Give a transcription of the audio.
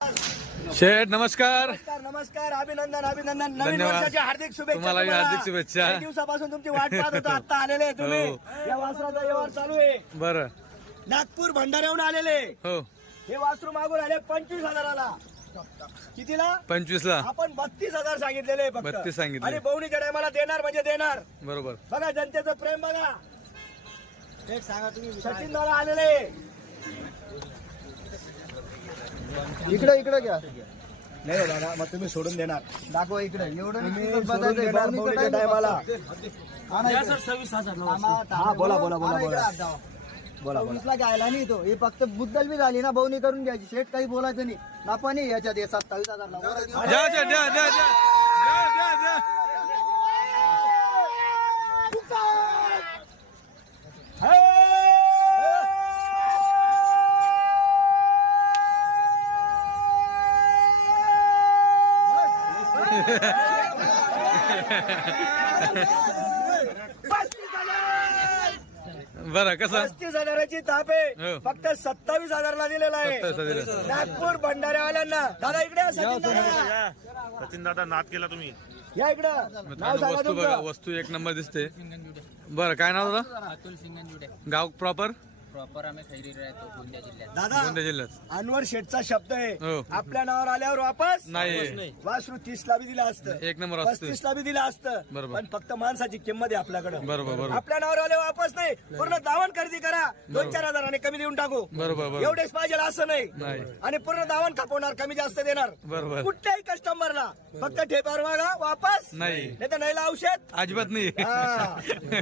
शेठ नमस्कार. नमस्कार. अभिनंदन अभिनंदन. नवीन धन्यवाद. वर्षाची हार्दिक शुभेच्छा. तुम्हालाही हार्दिक शुभेच्छा. काही दिवसापासून तुमची वाट पाहत होतो, आता आलेले तुम्ही. हो. या वासराचा व्यवहार चालू आहे. बरं. नागपूर भंडाऱ्याहून आलेले हो हे वासरू मागून आले 25,000ला. कितीला? 25ला. आपण 32,000 सांगितलेले फक्त. 32 सांगितले. आणि बवणीच्या टायमाला देणार म्हणजे देणार. बरोबर. बघा जनतेचं प्रेम बघा. एक सांगा तुम्ही. सचिन दादा आलेले. इकडे इकडे घ्या. नाही हो दादा, मग तुम्ही सोडून देणार. दाखवा इकडे. एवढं तुम्ही नाही सोडून बघायचं. देणार भावनिक बवणीच्या time टायमाला. आणा इकडे. हा, बोला, बोला, बोला, आणा इकडे बोला. हात लावा. बोला बोला. 24 ला घ्यायला नाही तो. हे फक्त बुद्दल बी झाली ना, बवणी करून घ्यायची. शेट काही बोलायचं नाही. नापा नाही याच्यात. 27,000 ला. द्या द्या द्या द्या द्या द्या. बरं कसं 35,000ची ताप आहे. हो. फक्त 27,000ला दिलेला आहे. 27,000 नागपूर भंडाऱ्यावाल्यांना. दादा इकडे या, सचिन दादा. सचिन दादा नाद केला तुम्ही. या इकडं. नाव मित्रांनो, सांगा वस्तू बघा. तुमचं. वस्तू एक नंबर दिसते. बरं काय नाव दादा? अतुल सिंगनजुडे. गाव प्रॉपर प्रॉपर आम्ही खैरी राहतो गोंदिया जिल्ह्यात. दादा गोंदिया जिल्ह्यात. अनवर शेठचा शब्द आहे. हो. आपल्या नावावर आल्यावर वापस नाही. वासरू 30ला बी दिलं असतं. एक नंबर असतो. 35ला बी दिलं असतं. बरोबर. पण फक्त माणसाची किंमत आहे आपल्याकडे. बरोबर बरोबर आपल्या नावावर आले वापस नाही. पूर्ण दावण खरेदी करा. 2-4 हजाराने कमी देऊन टाकू. बरोबर बरोबर एवढेच पाहिजे असं नाही. नाही. आणि पूर्ण दावण खपवणार, कमी जास्त देणार. बरोबर. कुठल्याही कस्टमरला फक्त ठेप्यावर मागा, वापस नाही. नाही तर नाही औषध. अजिबात नाही. हा.